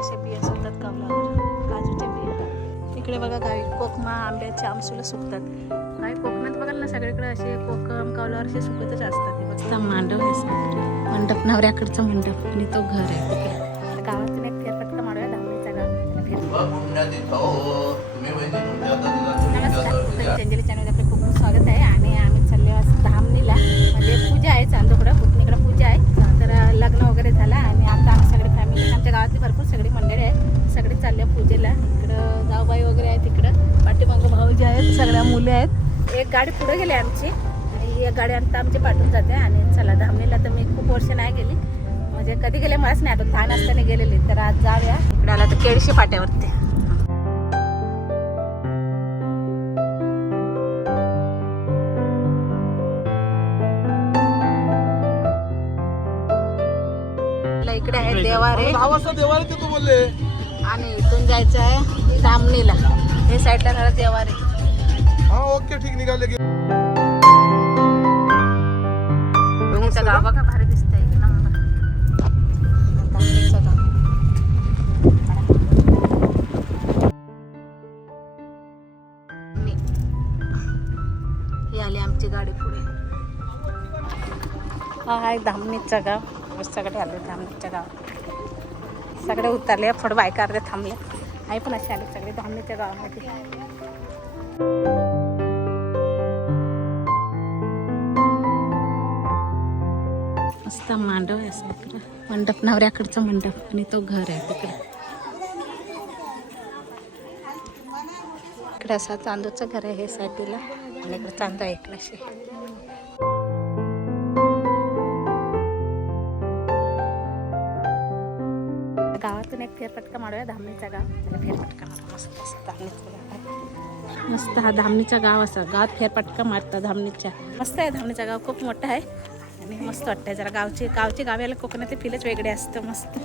अशा बिया सुकतात कमलावर काजूच्या बिया. इकडे बघा गावी कोकमा आंब्याचे आमसुलं सुकतात. गावी कोकणात बघाल ना सगळीकडे असे कोकम कवलावर असे सुकतच असतात हे बघा. मांडव आहे. मंडप नवऱ्याकडचं मंडप आणि तो घर आहे गावातून एक फेरफटका मारूया धावणीचा गाव नमस्कार. गाडी पुढे गेली आमची. आणि एक गाडी आता आमची पाठवून जाते. आणि चला धामणीला तर मी खूप वर्ष नाही गेली. म्हणजे कधी गेले मलाच नाही आठवत. लहान असताना गेलेली. तर आज जाऊया. इकडे आला तर केळशी पाट्यावरती इकडे आहे देवारे. आणि इथून जायचं आहे धामणीला. हे साईडला झालं देवारे. हा ओके ठीक निघाले की. धामणीचं गाव बघा भारी दिसतंय? एक नंबर. धामणीचं ही आली आमची गाडी पुढे. हा आहे धामणीचं गाव. सगळे आले धामणीच्या गावात सगळे उतरले थोडं बायका अर्धे थांबले. आई पण असे आले सगळे धामणीच्या गावामध्ये. मस्त मांडव आहे असं इकडं मंडप नवऱ्याकडचं मंडप. आणि तो घर आहे तिकडं. इकडं असा चांदूचं घर आहे हे साईडला आणि इकडं चांदू आहे इकडे असे गावातून एक फेरफटका मारूया धामणीचा गाव. त्याला फेरफटका मारा. मस्त असं धामणीचं गाव मस्त हा धामणीचा गाव असा. गावात फेरफटका मारता धामणीच्या. मस्त आहे धामणीचा गाव. खूप मोठा आहे. आणि मस्त वाटतंय जरा. गावची गावची गाव्याला कोकणातले फीलच वेगळे असतं मस्त.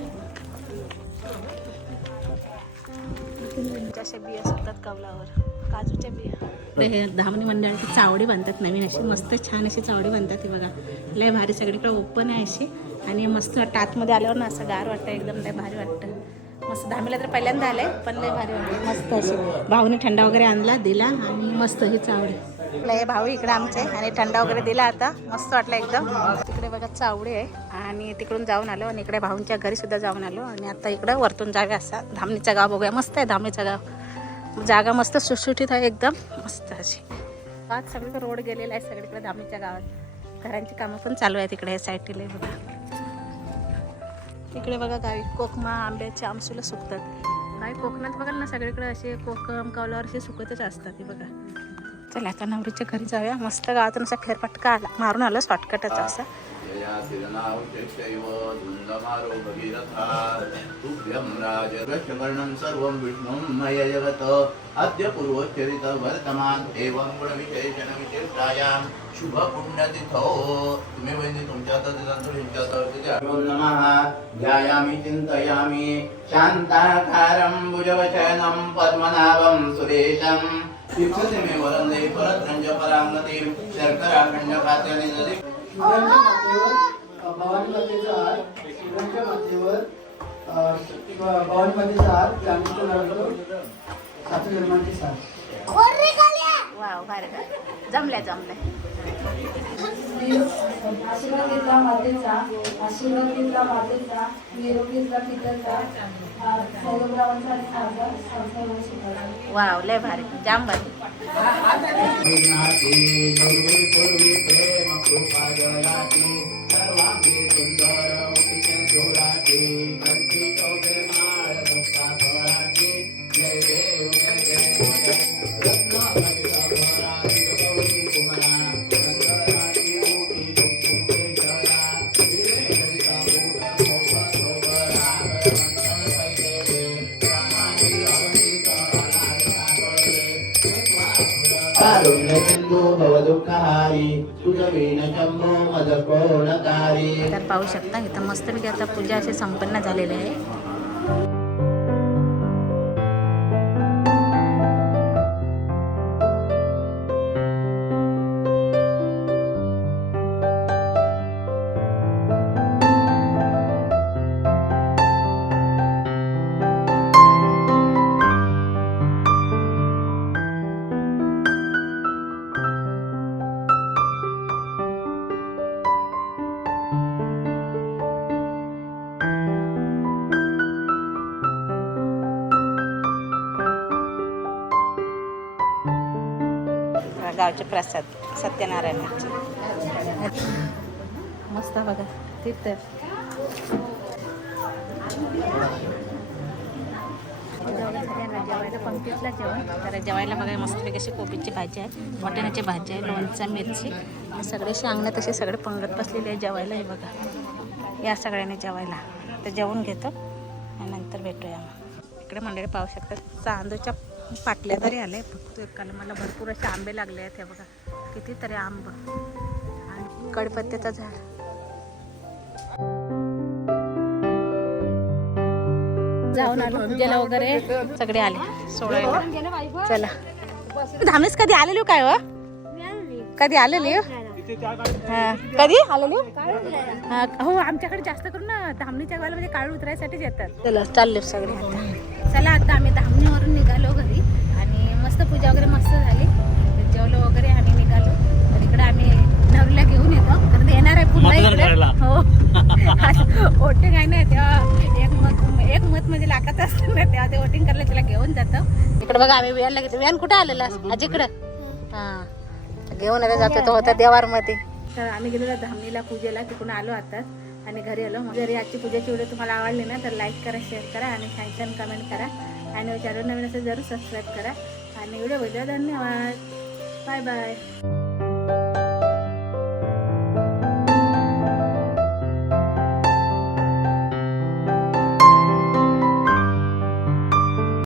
अशा बिया सुकतात कवलावर. काजूच्या बिया. हे धामणी मंडळाची चावडी बांधतात नवीन अशी. मस्त छान अशी चावडी बांधतात ही बघा. लय भारी सगळीकडे ओपन आहे अशी. आणि मस्त वाटतं आतमध्ये आल्यावर ना असं गार वाटतं एकदम लय भारी वाटतं. मस्त धामीला तर पहिल्यांदा आलंय पण लय भारी वाटतं मस्त अशी. भाऊने थंडा वगैरे आणला दिला आणि मस्त ही चावडी. लय भाऊ इकडे आमचे आणि थंडा वगैरे दिला आता. मस्त वाटलं एकदम. तिकडे बघा चावडे आहे. आणि तिकडून जाऊन आलो आणि इकडे भाऊंच्या घरी सुद्धा जाऊन आलो. आणि आता इकडं वरतून जागा असा. धामणीचा गाव बघूया. मस्त आहे धामणीचा गाव. जागा मस्त सुटसुटीत आहे एकदम. मस्त अशी. आज सगळीकडे रोड गेलेला आहे. सगळीकडे धामणीच्या गावात. घरांची कामं पण चालू आहेत तिकडे साईडला. बघा. इकडे बघा गावी कोकमा आंब्याचे आमसुलं सुकतात. गावी कोकणात बघाल ना सगळीकडे असे कोकम कवलावर असे सुकतच असतात. हे बघा. चला आता नवरीच्या घरी जाऊया. मस्त गावातून असा फेरफटका आला. मारून आला शॉर्टकटच असा. जया सर्वं जगत अद्य वर्तमान एवं तुमच्या ध्यायामि चिन्तयामि शान्ताकारं भुजवचनं पद्मनाभं तीर्थते मे वरन्दे परत्रञ्च पराङ्गतिं शर्कराखण्डखाद्यानि ददे शिवरांच्या मातेवर भवानी मातेचा हार शिवरांच्या मातेवर भवानी मातेचा हार लाडू सात निर्माणची सार. वाव भारी. जमल्या जमल्या. आशीर्वाद घेतला मातेचा आशीर्वाद मातेचा निरोप वाव लय भारी. जाम भारी. तर पाहू शकता इथं मस्तपैकी आता पूजा अशी संपन्न झालेली आहे. गावचे प्रसाद सत्यनारायणाचे मस्त बघा तीर्थ. जेवायला पंक्तीतला जेवण. तर जेवायला बघा मस्तपैकी अशी कोबीची भाजी आहे वाटाण्याची भाजी आहे लोणचा मिरची. आणि सगळे अंगणात असे सगळे पंगत बसलेले आहे जेवायला हे बघा. या सगळ्यांनी जेवायला. तर जेवून घेतो आणि नंतर भेटूया मग. इकडे मंडळी पाहू शकतात चांदूच्या पाटल्या तरी आले फक्त. काल मला भरपूर असे आंबे लागले आहेत हे बघा. कितीतरी आंब. आणि कडपत्त्याचं झाड. जाऊन आलो पूजेला वगैरे. सगळे आले. सोळा चला. धामीस कधी आलेली हो काय व कधी आलेली हो? कधी? आलेली? हो? हा, हो आमच्याकडे जास्त करून ना धामणीच्या गावाला म्हणजे काळ उतरायसाठीच येतात. चला चालले सगळे. आता चला आता आम्ही धामणीवरून निघालो घरी आणि मस्त पूजा वगैरे मस्त झाली. जेवलो वगैरे आणि निघालो. तर इकडे आम्ही नवरीला घेऊन येतो. तर येणार आहे पुन्हा इकडे. हो. वोटिंग आहे ना तेव्हा एक मत एक मत म्हणजे लाखाचं असतं ना तेव्हा ते वोटिंग करायला त्याला घेऊन जातं. इकडे बघा आम्ही विहानला घेतो विहान कुठे आलेला? आजीकडं? हां. घेऊन आता जातो तो होता देवारमध्ये. तर आम्ही गेलेलो धामणीला पूजेला तिकडून आलो आता. आणि घरी आलो. मग जरी आजची पूजेची व्हिडिओ तुम्हाला आवडली ना तर लाईक करा शेअर करा आणि छान छान कमेंट करा. आणि चॅनल नवीन असेल जरूर सबस्क्राईब करा. आणि व्हिडिओ बघितला धन्यवाद. Bye bye